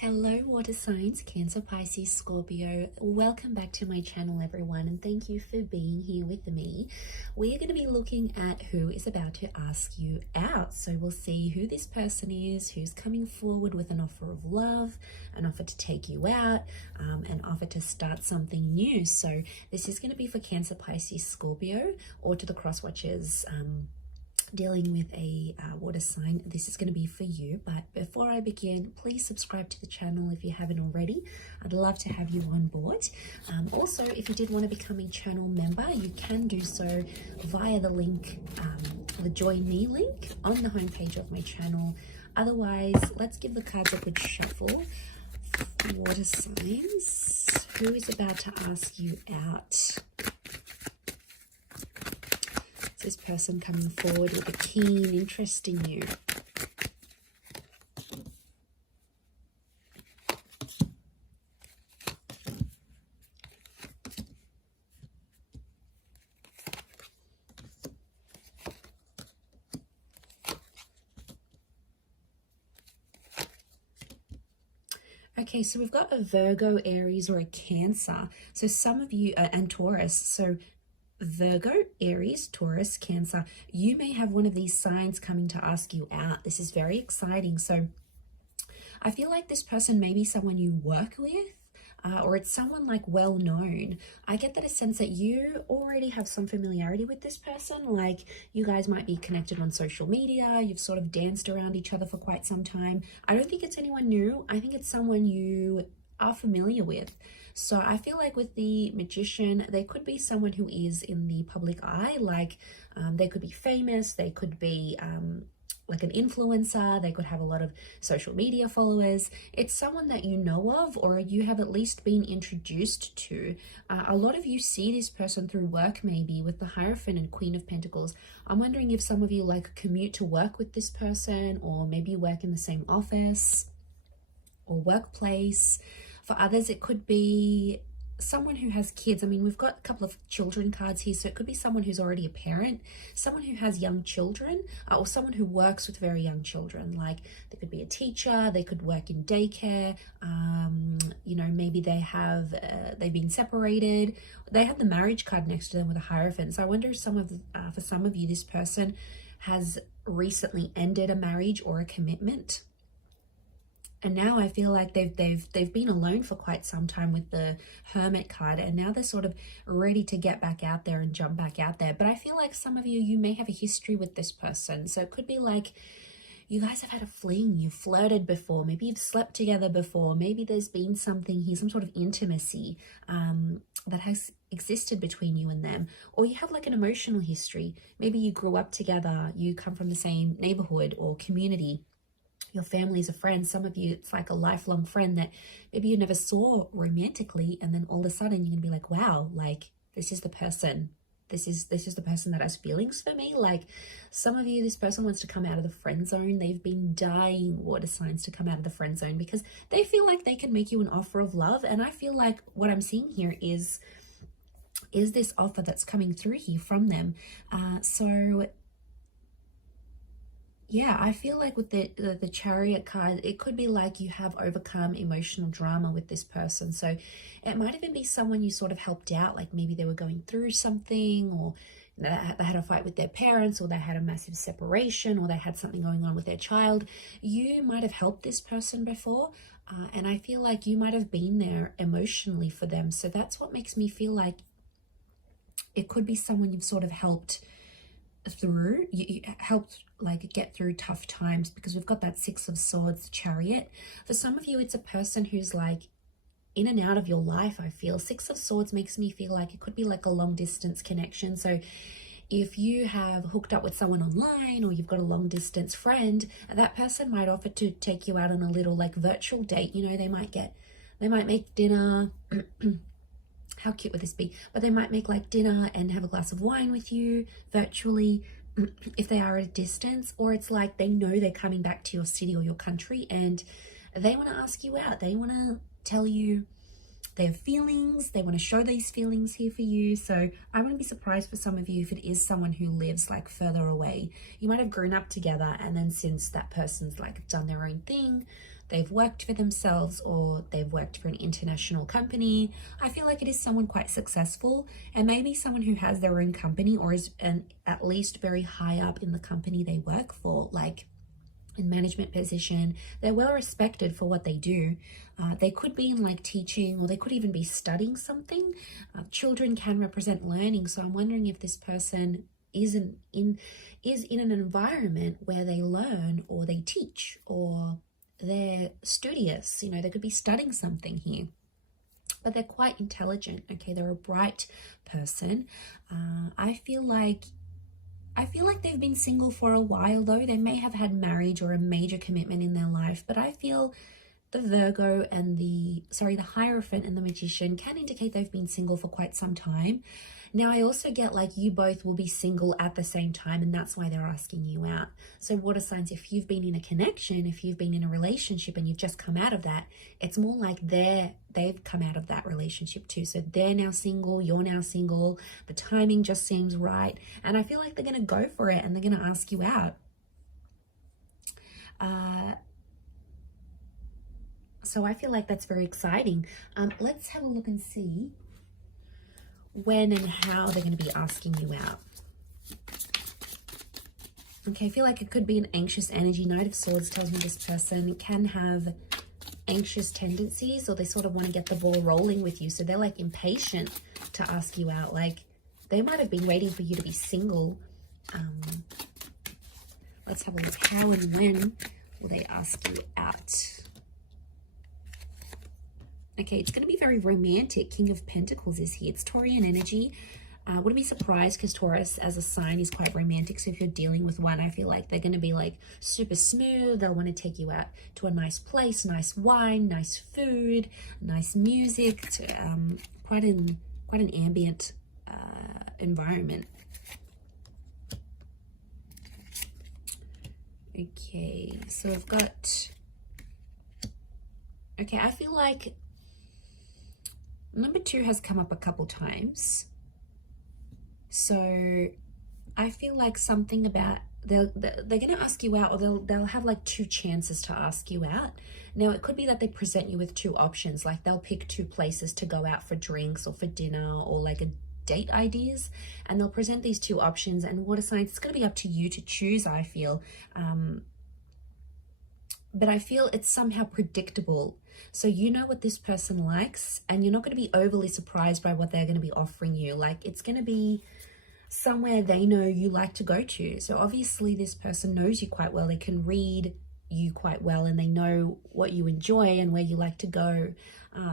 Hello water signs, Cancer, Pisces, Scorpio. Welcome back to my channel everyone, and thank you for being here with me. We are going to be looking at who is about to ask you out. So we'll see who this person is, who's coming forward with an offer of love, an offer to take you out, an offer to start something new. So this is going to be for Cancer, Pisces, Scorpio, or to the cross watchers dealing with a water sign. This is going to be for you. But before I begin, please subscribe to the channel if you haven't already. I'd love to have you on board. Also, if you did want to become a channel member, you can do so via the link, the join me link on the homepage of my channel. Otherwise, let's give the cards a good shuffle. Water signs, who is about to ask you out? This person coming forward with a keen interest in you. Okay, so we've got a Virgo, Aries, or a Cancer. So some of you, and Taurus. So Virgo, Aries, Taurus, Cancer, you may have one of these signs coming to ask you out. This is very exciting. So I feel like this person may be someone you work with, or it's someone like well known. I get that a sense that you already have some familiarity with this person, like you guys might be connected on social media, you've sort of danced around each other for quite some time. I don't think it's anyone new. I think it's someone you are familiar with. So I feel like with the Magician, they could be someone who is in the public eye, like they could be famous, they could be like an influencer, they could have a lot of social media followers. It's someone that you know of, or you have at least been introduced to. A lot of you see this person through work, maybe with the Hierophant and Queen of Pentacles. I'm wondering if some of you like commute to work with this person, or maybe you work in the same office or workplace. For others, it could be someone who has kids. I mean, we've got a couple of children cards here, so it could be someone who's already a parent, someone who has young children, or someone who works with very young children. Like they could be a teacher, they could work in daycare, you know, maybe they have, they've been separated. They have the marriage card next to them with a Hierophant. So I wonder if for some of you, this person has recently ended a marriage or a commitment. And now I feel like they've been alone for quite some time with the Hermit card, and now they're sort of ready to get back out there and jump back out there. But I feel like some of you may have a history with this person. So it could be like you guys have had a fling, you've flirted before, maybe you've slept together before, maybe there's been something here, some sort of intimacy that has existed between you and them. Or you have like an emotional history. Maybe you grew up together, you come from the same neighborhood or community. Your family is a friend. Some of you, it's like a lifelong friend that maybe you never saw romantically, and then all of a sudden you're gonna be like, wow, like this is the person. This is the person that has feelings for me. Like some of you, this person wants to come out of the friend zone. They've been dying, water signs, to come out of the friend zone because they feel like they can make you an offer of love. And I feel like what I'm seeing here is this offer that's coming through here from them. So yeah, I feel like with the Chariot card, it could be like you have overcome emotional drama with this person. So it might even be someone you sort of helped out, like maybe they were going through something, or they had a fight with their parents, or they had a massive separation, or they had something going on with their child. You might have helped this person before, and I feel like you might have been there emotionally for them. So that's what makes me feel like it could be someone you've sort of helped through, you helped like get through tough times, because we've got that Six of Swords, Chariot. For some of you, it's a person who's like in and out of your life. I feel Six of Swords makes me feel like it could be like a long distance connection. So if you have hooked up with someone online, or you've got a long distance friend, that person might offer to take you out on a little like virtual date. You know, they might make dinner. How cute would this be? But they might make like dinner and have a glass of wine with you virtually if they are at a distance. Or it's like they know they're coming back to your city or your country and they want to ask you out. They want to tell you their feelings. They want to show these feelings here for you. So I wouldn't be surprised for some of you if it is someone who lives like further away. You might have grown up together, and then since that person's like done their own thing, they've worked for themselves or they've worked for an international company. I feel like it is someone quite successful, and maybe someone who has their own company or is at least very high up in the company they work for, like in management position. They're well respected for what they do. They could be in like teaching, or they could even be studying something. Children can represent learning, so I'm wondering if this person is in an environment where they learn or they teach or they're studious. You know, they could be studying something here, but they're quite intelligent. Okay, they're a bright person. I feel like they've been single for a while though. They may have had marriage or a major commitment in their life, but I feel the Virgo and the Hierophant and the Magician can indicate they've been single for quite some time. Now, I also get like you both will be single at the same time, and that's why they're asking you out. So water signs, if you've been in a connection, if you've been in a relationship and you've just come out of that, it's more like they've come out of that relationship too. So they're now single, you're now single. The timing just seems right. And I feel like they're going to go for it and they're going to ask you out. So I feel like that's very exciting. Let's have a look and see when and how they're going to be asking you out. Okay, I feel like it could be an anxious energy. Knight of Swords tells me this person can have anxious tendencies, or they sort of want to get the ball rolling with you. So they're like impatient to ask you out. Like they might have been waiting for you to be single. Let's have a look. How and when will they ask you out? Okay, it's going to be very romantic. King of Pentacles is here. It's Taurian energy. Wouldn't be surprised because Taurus as a sign is quite romantic. So if you're dealing with one, I feel like they're going to be like super smooth. They'll want to take you out to a nice place, nice wine, nice food, nice music. Quite an ambient environment. Okay, so I've got. Okay, I feel like number 2 has come up a couple times. So I feel like something about they're going to ask you out, or they'll have like 2 chances to ask you out. Now it could be that they present you with 2 options, like they'll pick 2 places to go out for drinks or for dinner or like a date ideas, and they'll present these 2 options. And water signs, it's going to be up to you to choose, I feel. But I feel it's somehow predictable. So you know what this person likes, and you're not going to be overly surprised by what they're going to be offering you. Like it's going to be somewhere they know you like to go to. So obviously this person knows you quite well. They can read you quite well, and they know what you enjoy and where you like to go.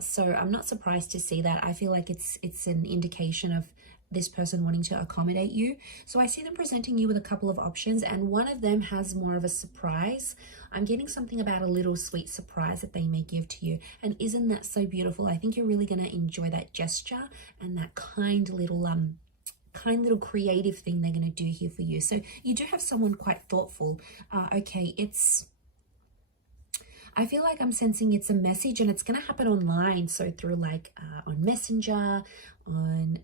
So I'm not surprised to see that. I feel like it's an indication of this person wanting to accommodate you. So I see them presenting you with a couple of options, and one of them has more of a surprise. I'm getting something about a little sweet surprise that they may give to you. And isn't that so beautiful? I think you're really going to enjoy that gesture and that kind little creative thing they're going to do here for you. So you do have someone quite thoughtful. Okay, I feel like I'm sensing it's a message, and it's going to happen online. So through like on Messenger, on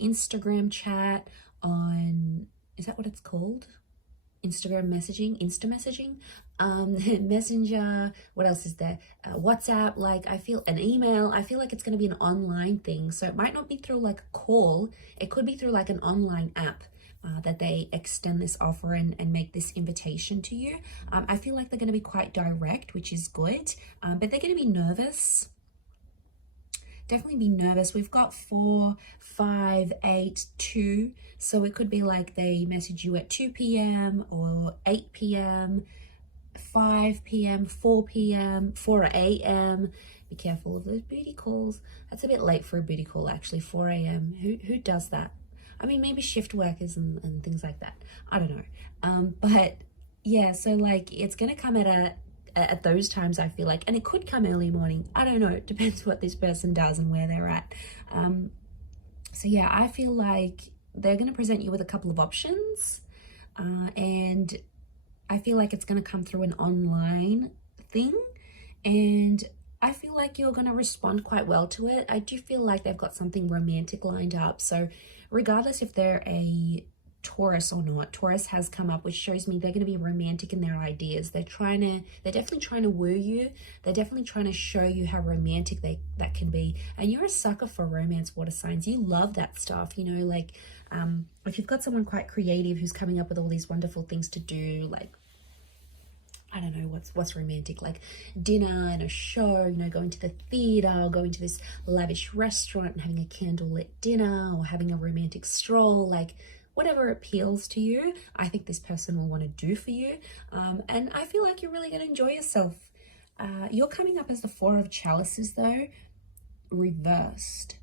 Instagram chat, on, is that what it's called? Instagram messaging, Insta messaging, Messenger, what else is there? WhatsApp, like I feel an email. I feel like it's going to be an online thing. So it might not be through like a call. It could be through like an online app. That they extend this offer and make this invitation to you. I feel like they're going to be quite direct, which is good, but they're going to be nervous. Definitely be nervous. We've got 4, 5, 8, 2. So it could be like they message you at 2 p.m. or 8 p.m., 5 p.m., 4 p.m., 4 a.m. Be careful of those booty calls. That's a bit late for a booty call, actually, 4 a.m. Who does that? I mean, maybe shift workers and things like that. I don't know. But yeah, so like it's going to come at those times, I feel like, and it could come early morning. I don't know. It depends what this person does and where they're at. So yeah, I feel like they're going to present you with a couple of options. And I feel like it's going to come through an online thing. And I feel like you're going to respond quite well to it. I do feel like they've got something romantic lined up. So regardless if they're a Taurus or not. Taurus has come up, which shows me they're going to be romantic in their ideas. They're definitely trying to woo you. They're definitely trying to show you how romantic that can be. And you're a sucker for romance, water signs. You love that stuff, you know, like if you've got someone quite creative who's coming up with all these wonderful things to do, like, I don't know what's romantic, like dinner and a show, you know, going to the theater, going to this lavish restaurant and having a candlelit dinner, or having a romantic stroll, like whatever appeals to you, I think this person will want to do for you. And I feel like you're really going to enjoy yourself. You're coming up as the Four of Chalices though, reversed.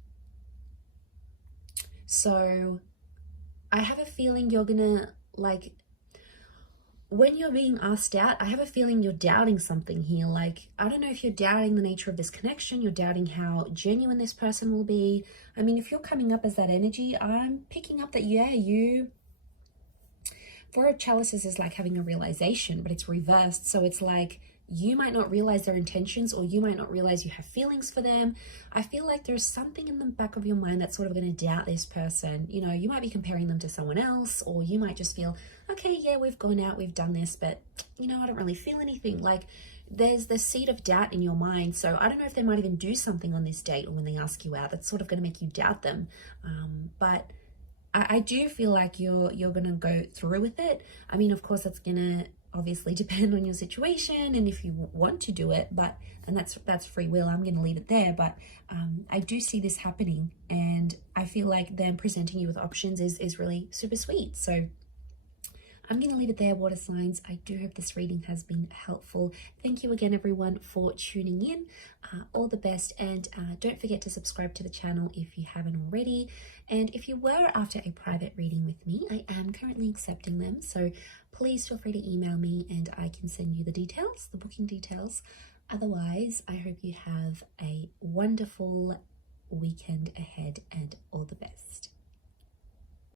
So I have a feeling you're gonna, like, when you're being asked out, I have a feeling you're doubting something here. Like, I don't know if you're doubting the nature of this connection, you're doubting how genuine this person will be. I mean, if you're coming up as that energy, I'm picking up that, yeah, Four of Chalices is like having a realization, but it's reversed. So it's like, you might not realize their intentions, or you might not realize you have feelings for them. I feel like there's something in the back of your mind that's sort of going to doubt this person. You know, you might be comparing them to someone else, or you might just feel, okay, yeah, we've gone out, we've done this, but you know, I don't really feel anything. Like, there's the seed of doubt in your mind. So I don't know if they might even do something on this date or when they ask you out that's sort of going to make you doubt them. But I do feel like you're going to go through with it. I mean, of course, it's going to obviously depend on your situation and if you want to do it, and that's free will. I'm going to leave it there, but I do see this happening, and I feel like them presenting you with options is really super sweet. So I'm going to leave it there, water signs. I do hope this reading has been helpful. Thank you again, everyone, for tuning in. All the best, and don't forget to subscribe to the channel if you haven't already. And if you were after a private reading with me, I am currently accepting them, so please feel free to email me and I can send you the details, the booking details. Otherwise, I hope you have a wonderful weekend ahead, and